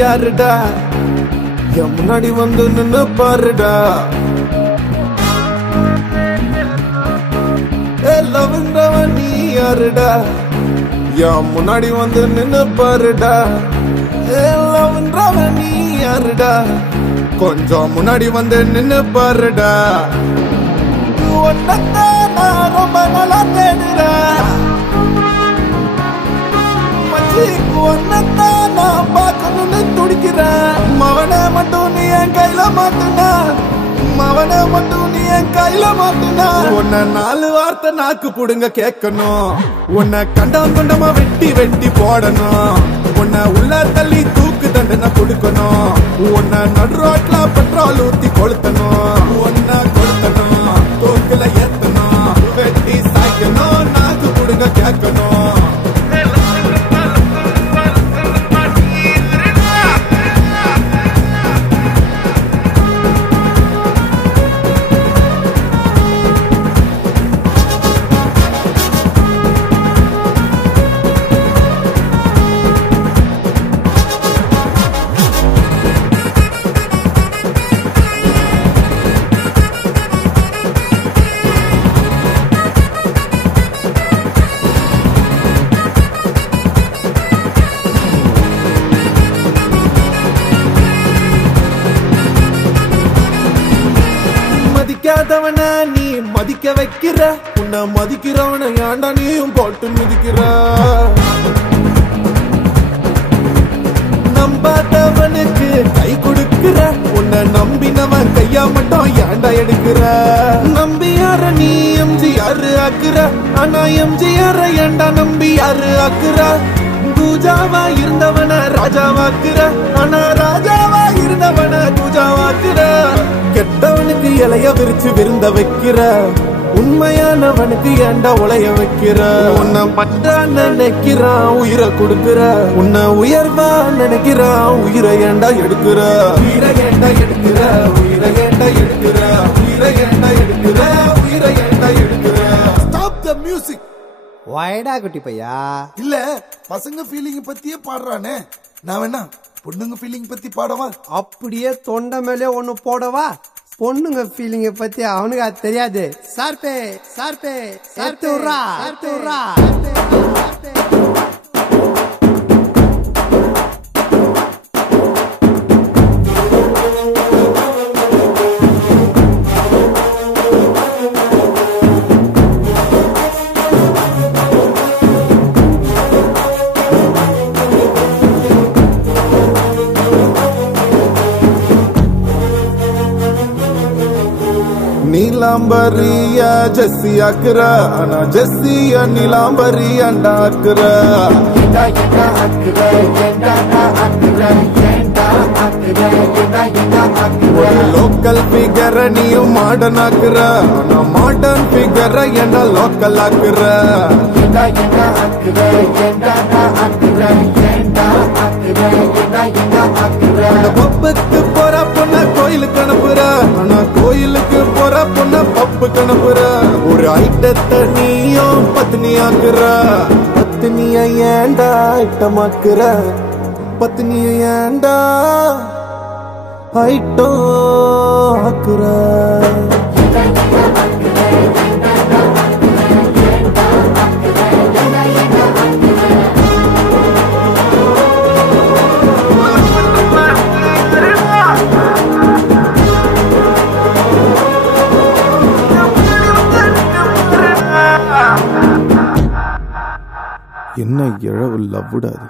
யாருடா என் முன்னாடி வந்து நின்னு பாருடா லவ்ன்றவன் நீ யாருடா என் முன்னாடி வந்து நின்னு பாருடா லவ்ன்றவன் நீ யாருடா கொஞ்சம் முன்னாடி வந்து நின்னு பாருடா உன்னத்தான் நான் ரொம்ப நல்லா தேடுறேன் உன்னத்தான் நான் பார்க்கணும்னு துடிக்கிறேன் மவனை மட்டும் நீ என் கையில மாட்டுனா மவனை மட்டும் நீ என் கையில மாட்டுனா உன்னை 4 வார்த்தை நாக்கு புடுங்க கேட்கணும் உன்னை கண்டம் கண்டமா வெட்டி வெட்டி போடணும் உன்னை உள்ள தள்ளி தூக்கு தண்டனை கொடுக்கணும் உன்னை நடுரோட்ல பெட்ரோல் ஊத்தி கொளுத்தணும் உன்னை கொளுத்தணும் தூக்குல ஏத்தணும் வெட்டி சாய்க்கணும் நாக்கு புடுங்க கேட்கணும் மதிக்காதவன நீ மதிக்க வைக்கிற உன்னை மதிக்கிறவன ஏண்டா நீயும் போட்டு மிதிக்கிற நம்பாதவனுக்கு கை கொடுக்கிற உன்னை நம்பினவன் கையா மட்டும் ஏண்டா எடுக்கிற நம்பி யார நீ எம்ஜிஆர் ஆக்குற ஆனா எம்ஜிஆர் ஏண்டா நம்பி யாரு ஆக்குற பூஜாவா இருந்தவன ராஜாவாக்குற ஆனா ராஜாவா இருந்தவன பூஜாவாக்குற கெட்டவனுக்கு இலைய விரிச்சு விருந்த வைக்கிற உண்மையானவனுக்கு ஏண்டா உலைய வைக்கிற உன்னை பட்டா நினைக்கிறான் உயிரை கொடுக்கிற உன்னை உயர்வா நினைக்கிறான் உயிரை ஏண்டா எடுக்கிற உயிரை ஏண்டா எடுக்கிற உயிரை ஏண்டா எடுக்கிற உயிரை ஏண்டா எடுக்கிற உயிரை ஏண்டா எடுக்கிற ஸ்டாப் தி மியூசிக் வாயடா குட்டி பையா இல்ல பசங்க ஃபீலிங் பத்தியே பாடுறானே நான் வேணா பொண்ணுங்க ஃபீலிங் பத்தி பாடவா அப்படியே தொண்டை மேலே ஒண்ணு போடவா பொண்ணுங்க ஃபீலிங்க பத்தி அவனுக்கு அது தெரியாது சார்பே சார்பே சார்பே நீலாம்பரியா ஜெஸ்ஸி ஆக்குற ஆனா ஜெஸ்ஸியா நீலாம்பரி அண்டா ஆக்குற லோக்கல் ஃபிகர நீயும் மாடர்ன் ஆக்குற ஆனா மாடர்ன் ஃபிகர என்ன லோக்கல் ஆக்குற பப்புக்கு போற பொண்ண கோயிலுக்கு அனுப்புற ஆனா கோயிலுக்கு போற பொண்ண பப்புக்கு அனுப்புற ஒரு ஐட்டத்தை நீயும் பத்னி ஆக்குற பத்னிய ஏண்டா ஐட்டமாக்குற பத்னிய ஏண்டா ஐட்டம் ஆக்குற என்ன இழவு லவ்வுடாது.